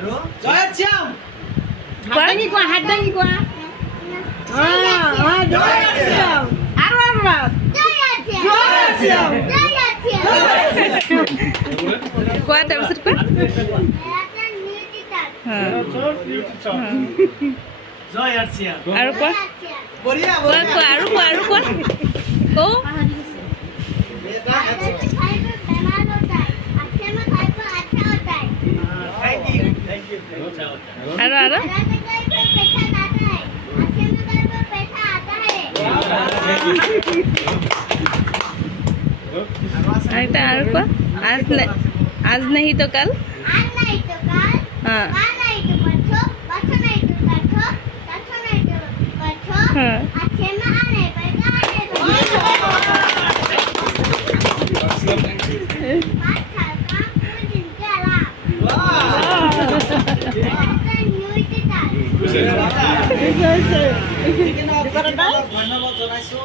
আৰু জয়ৰ শ্যাম হাতদাঙি কোৱা হাতদাঙি কোৱা জয়ৰ শ্যাম আৰু জয়ৰ শ্যাম কোৱা তাৰপিছত কোৱা জয়ৰ শ্যাম আৰু কোৱা বঢ়িয়া কোৱা কোৱা আৰু কোৱা কওঁ থ্যাংক ইউ আৰু এটা আৰু কোৱা आज नहीं तो कल हाँ हाँ ধন্যবাদ জনাইছো